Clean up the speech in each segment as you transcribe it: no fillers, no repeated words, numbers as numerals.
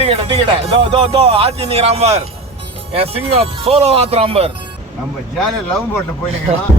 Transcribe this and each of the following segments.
Ticket தோ ஆச்சி நிக்கிறான் பார் என் சிங்கம் சோலோ மாத்துறான் பார் நம்ம ஜாலியா லவ் போட்டு போயிருக்கலாம்.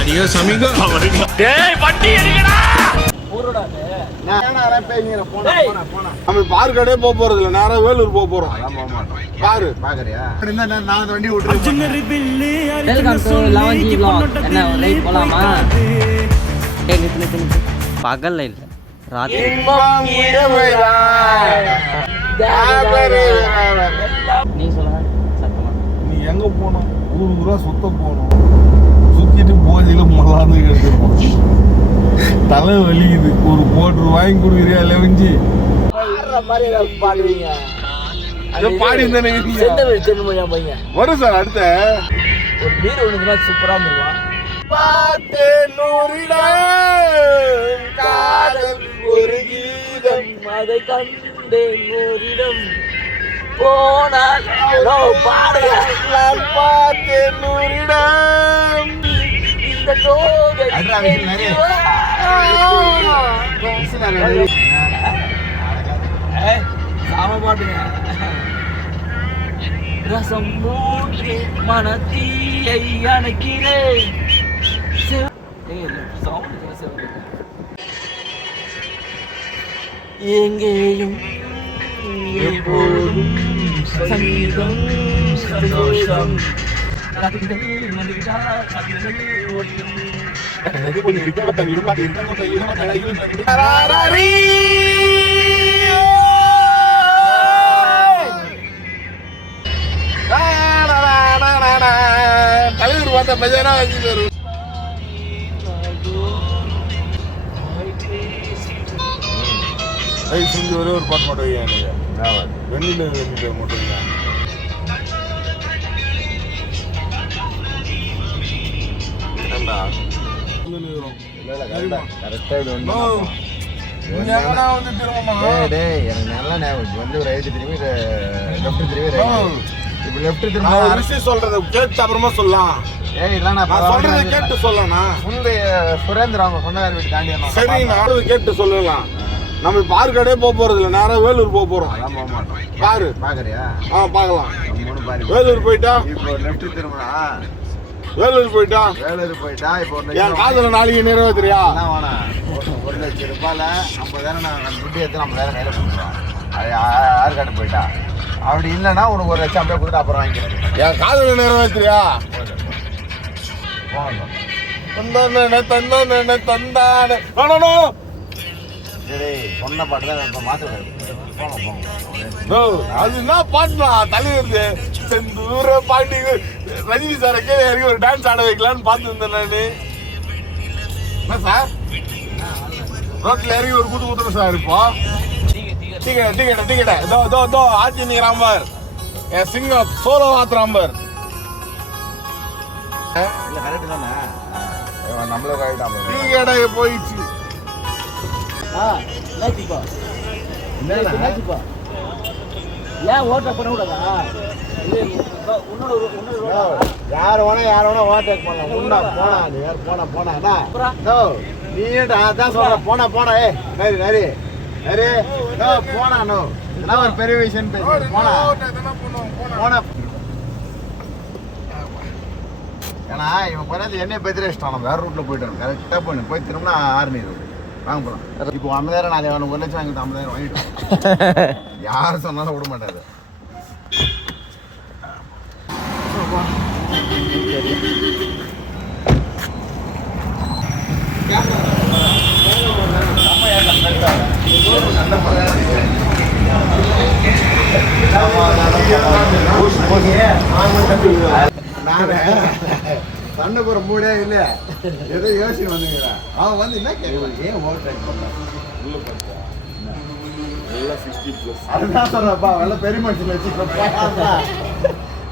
Adiós amigo. டேய் வண்டி எடுங்கடா. ஊருடா நான் பேசிற போனா நம்ம பார்க்கடே போக போறது இல்ல, நேரா வேலூர் போக போறோம். அதான் போக மாட்டோம். பாரு பாக்குறியா? அப்படினா நான் வண்டி விட்டுறேன். Welcome to Lavanji vlog. என்ன லைவ் போலாமா? நித்து பகல்ல இல்ல ராத்திரி. நீ சொல்லுங்க சத்தமா. நீ எங்க போணும்? ஊரா சுத்த போணும். சுத்திட்டு போதில மொல்லாந்து எடுத்துறோம். தலை வலிக்குது. ஒரு போட்டு வாங்கி கொடுக்குறியா லெவஞ்சி? பாடுவீங்க பாடி தானே வரும் சார். அடுத்த ஒரு பீர் ஒண்ணுனா சூப்பரா இருந்துருவா. பாட்டு நூறிடம் காதல் ஒரு கீதம் அதை கண்டேன் ஓரிடம் போனால் பாடுங்க. நான் பார்த்தேன் நூறிடம் இந்த தோகை சாம பாட்டுங்க. ரசம் மூன்று மனத்தீயை அணைக்கிறேன். எங்கேயும் எப்போதும் சங்கீதம் சந்தோஷம். தலைவர் பார்த்த பஜானா வச்சு செஞ்சு ஒரே ஒரு பாட்டு மட்டும் வையா. வெண்ணில மட்டும் வையா. சொல்றது கேட்டு அப்புறமா சொல்லலாம். கேட்டு சொல்லலாம். சுரேந்திர அவங்க சொந்தக்கார வீட்டு தாண்டி சரி, நான் கேட்டு சொல்லலாம். நம்ம பார்க்கடே போக போறது இல்ல, நேரா வேலூர் போக போறோம். போக மாட்டோம். பாரு பாக்குறியா? பாக்கலாம். வேலூர் போயிட்டா இப்போ லெஃப்ட் திரும்பினா வேலூர் போயிட்டா இப்போ என் காதல நாளைக்கு நிறைவேற்றியா? ₹1,00,000 50,000 நான் துட்டு எடுத்து 50,000 கையில கொடுத்துருவோம். அது ஆற்காடு போயிட்டா. அப்படி இல்லைன்னா உனக்கு ₹1,00,000 அப்படியே கொடுத்து அப்புறம் வாங்கிக்கிறேன். என் காதல நிறைவேற்றியா? சொன்ன பாட்டு தான் இப்போ மாற்ற அது என்ன பாட்டுனா தலைவர் செந்தூர பாட்டி ரஜினி சார கீழே இறங்கி ஒரு டான்ஸ் ஆட வைக்கலான்னு பார்த்துருந்தேன் நானு. என்ன சார் ரோட்ல இறங்கி ஒரு கூத்து கூத்துறேன் சார். இப்போ டிக்கெட் தோ ஆச்சி நிக்கிறான் பார் என் சிங்கம் சோலோ மாத்துறான் பார். கரெக்ட் தானே? நம்மளும் கரெக்டாக டிக்கெட் போயிடுச்சு. ஏன் ஓட்ட பண்ண கூடாதா? யார் வேணா ஓவர்டேக் பண்ணலாம். உண்டா போனா நீ வேற போனா நீ அதான் சொல்ற போனா நரி போனா இதெல்லாம் ஒரு பெரிய விஷயம் பேசு. போனா ஏன்னா இவன் கொஞ்சம் என்னை பத்தி இஷ்டம். நம்ம வேற ரூட்ல போயிட்டோம். கரெக்டா போய் திரும்பினா ஆர்மி ரோடு வாங்க போலாம். இப்போ 50,000 நாளை ₹1,00,000 வாங்கிட்டு 50,000 வாங்கிட்டோம். யார் சொன்னாலும் விட மாட்டாரு. சண்டை போற மூடே இல்ல. ஏதோ யோசிச்சு வந்துங்கிறா. அவன் வந்து என்ன கேட்கலாம்? ஏன் ஓவர்டேக் பண்ணான்? அதுதான் சொல்றப்பா வெள்ள பெரிய மனுஷன் வச்சுக்கிறப்பா.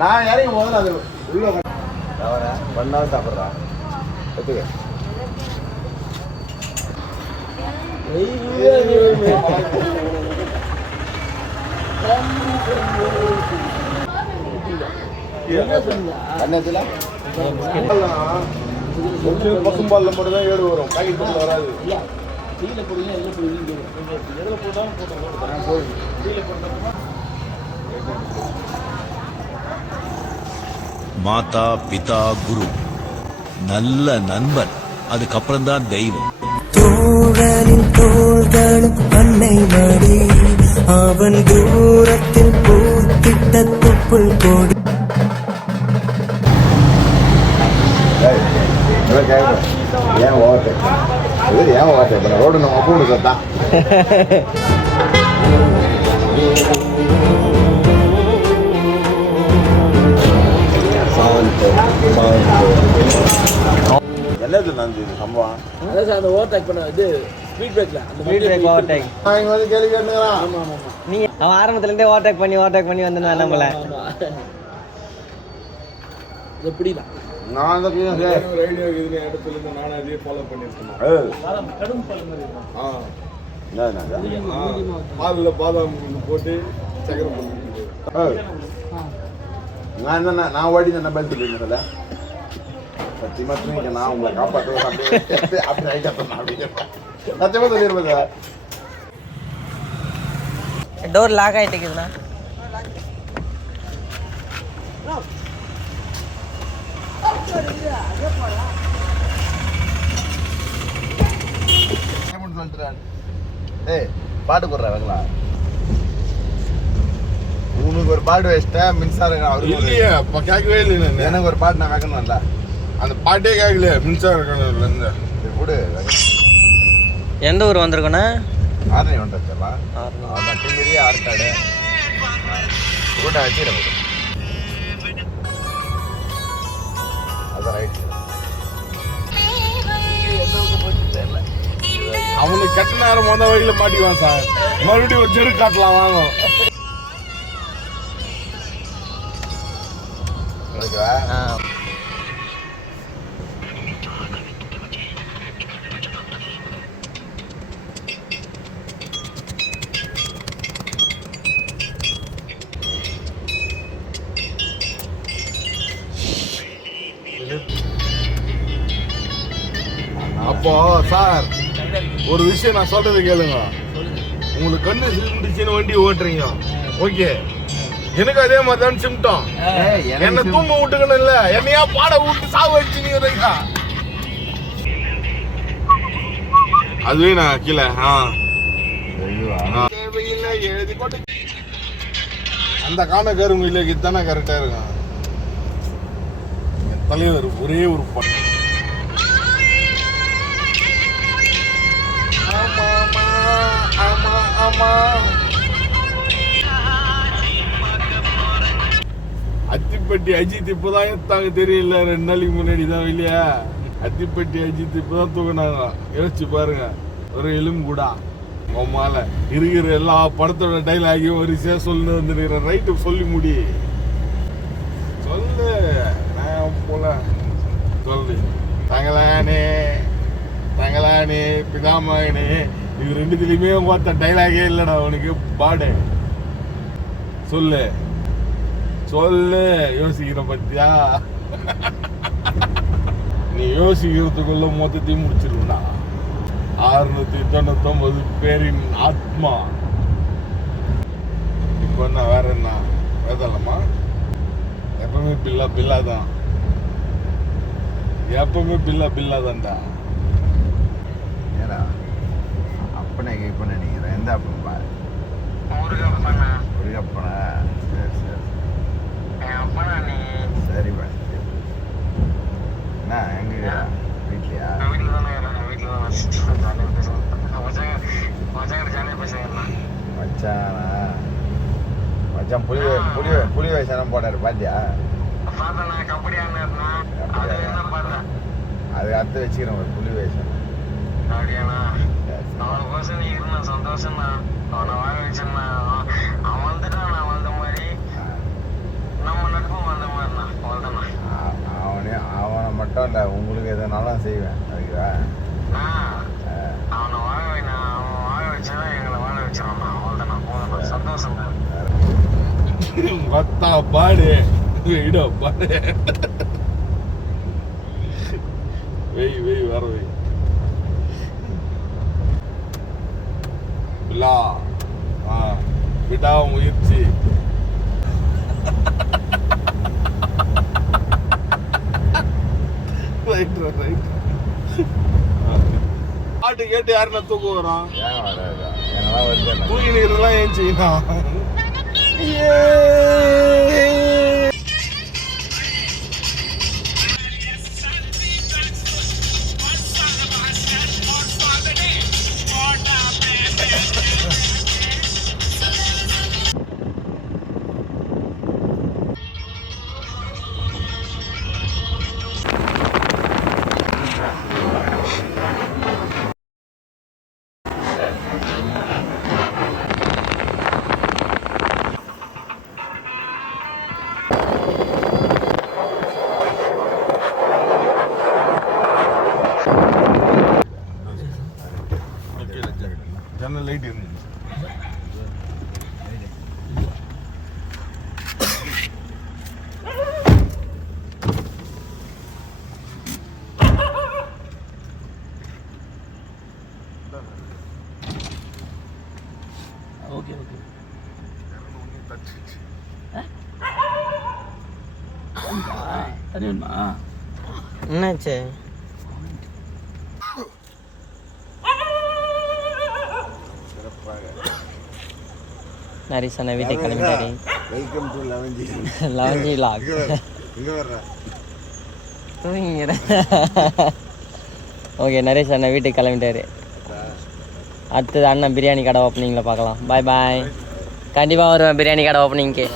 நான் இறங்கி முதல்ல அது உள்ள தவிர பண்ணாலும் சாப்பிட்றான். ஒத்துக்க கண்ணத்துல ஒரிஜினல் பசும்பாலில் மட்டும் தான் ஏடு வரும், பாக்கெட் பாலில் வராது. மாதா பிதா குரு நல்ல நண்பன், அதுக்கப்புறம் தான் தெய்வம். தோழனின் தோள்களும் அன்னை மடி, அவன் தூரத்தில் பூத்திட்ட தொப்புள் கொடி. ஏன் ஓவர்டேக் ஏன் ஓவர்டேக் பண்ண ரோடு நம்ம அப்பூடு சத்தான் என்னது நன்றி இது சம்பவம்? அதான் சார் அந்த ஓவர்டேக் பண்ண இது ஸ்பீட் பிரேக்ல அந்த ஸ்பீட் பிரேக் ஓவர்டேக். நான் இங்க வந்து கேள்வி கேட்டுக்கிறான். ஆமா ஆமா நீ அவன் ஆரம்பத்துல இருந்தே ஓவர்டேக் பண்ணி வந்தா நம்மள ஆமா. இது எப்படிடா நான் அந்த பையன் சார் ஒரு ஐடியா இருக்குதுன்னு இடத்துல இருந்து நானும் அதையே ஃபாலோ பண்ணியிருக்கேன். கடும் பழம் மாதிரி ஆ என்ன பாலில் பாதாம் போட்டு சக்கரை போட்டு நான் ஓடி என்ன பெல்ட் போயிருந்தேன்ல சத்தியமா தூங்க நான் உங்களை காப்பாற்றுவேன் அப்படி ஐக்காத்தேன் அப்படின்னு சத்தியமா சொல்லியிருப்பேன் சார். Door lock ஆயிட்டுக்குதுண்ணா. ஏய் பாட்டு போடுற வெங்களா உனக்கு ஒரு பாட்டு வச்சிட்டா மின்சாரம் அவருக்கு இல்லையே அப்போ கேட்கவே இல்லை நான். எனக்கு ஒரு பாட்டு நான் வைக்கணும்ல அந்த பாட்டே கேட்கல மின்சார கணவர்லேருந்து. கூட எந்த ஊர் வந்திருக்கோண்ணா? ஆரணி வந்துச்சலாம் அதான் டிமிரி ஆற்காடு கூட வச்சுக்கிறேன் அதான் ரைட். அவனுக்கு கெட்ட நேரம் வந்த வழியில் மாட்டிக்குவான் சார். மறுபடியும் ஒரு ஜெரு காட்டலாம் வாங்கும். அப்போ சார் ஒரு விஷயம் நான் சொல்றது கேளுங்க. உங்களுக்கு கண்ணு சிமிட்டுச்சுன்னு வண்டி ஓட்டுறீங்க, ஓகே. எனக்கு அதே மாதிரி தான் சிம்டம். என்ன தூங்க விட்டுக்கணும் இல்ல, என்னையா பாட விட்டு சாவு வச்சுனீங்க. அதுவே நான் கீழே தேவையில்லை எழுதி போட்டு அந்த காண கரும்பு இல்லைக்கு தானே கரெக்டா இருக்கும். என் தலைவர் ஒரே ஒரு பாட்டு. அத்திப்பட்டி அஜித் இப்பதான் எடுத்தாங்க தெரியல, 2 நாளைக்கு முன்னாடி தான் இல்லையா. அத்திப்பட்டி அஜித் இப்பதான் தூக்குனாங்க. யோசிச்சு பாருங்க, ஒரு எலும்பு கூடா மால இருக்கிற எல்லா படத்தோட டைலாகையும் வரிசையா சொல்லு வந்துருக்கிற. ரைட்டு சொல்லி முடி சொல்லு நான் போல சொல்லு. தங்கலானே தங்கலானே பிதாமகனே இது ரெண்டுத்துலயுமே பார்த்த டைலாகே இல்லடா அவனுக்கு. பாடு சொல்லு சொல்லு. யோசிக்கிற பத்தியா? நீ யோசிக்கிறதுக்குள்ள மொத்தத்தையும் முடிச்சிருக்கா. 699 பேரின் ஆத்மா. இப்போ என்ன வேற என்ன வேதலமா? எப்பவுமே பில்லா தான். எப்பவுமே பில்லா தான்டா. ஏடா அப்பனே இப்ப நினைக்கிறேன். எந்த அப்பன் பாரு ஒரு கப்பனா. சரி சரி என்ன எங்க வீட்லையா? மச்சானா மச்சான் புலி வயசானம் போட்டாரு பாத்தியா? அது அத்து வச்சுக்கிறேன் ஒரு புலி வயசானம். அவனை மட்டும் இல்லை, உங்களுக்கு எதுனாலும் செய்வேன். அதுக்குதா பாடு பாடு. வெய் வேற வெய் விழா விடா முயற்சி ரைட் பாட்டு கேட்டு யாருன்னா தூக்கம் வரும் ஏன் வராது என்னெல்லாம் வருது தூங்கி நிற்கிறதுலாம் ஏன் செய்யணும் ஜன்னல் லைட் இருந்துச்சு ஓகே ஓகே தெரியுமா என்னாச்சு நரிசன வீட்டுக்கு கிளம்பிட்டாரு வெல்கம் டு 11G லவஞ்சி லாக் இங்க வர்ற தூங்கிற ஓகே நரேஷ் அண்ணன் வீட்டுக்கு கிளம்பிட்டாரு அடுத்தது அண்ணன் பிரியாணி கடை ஓப்பனிங்கில் பார்க்கலாம் பாய் பாய் கண்டிப்பாக வருவேன் பிரியாணி கடை ஓப்பனிங்க்கு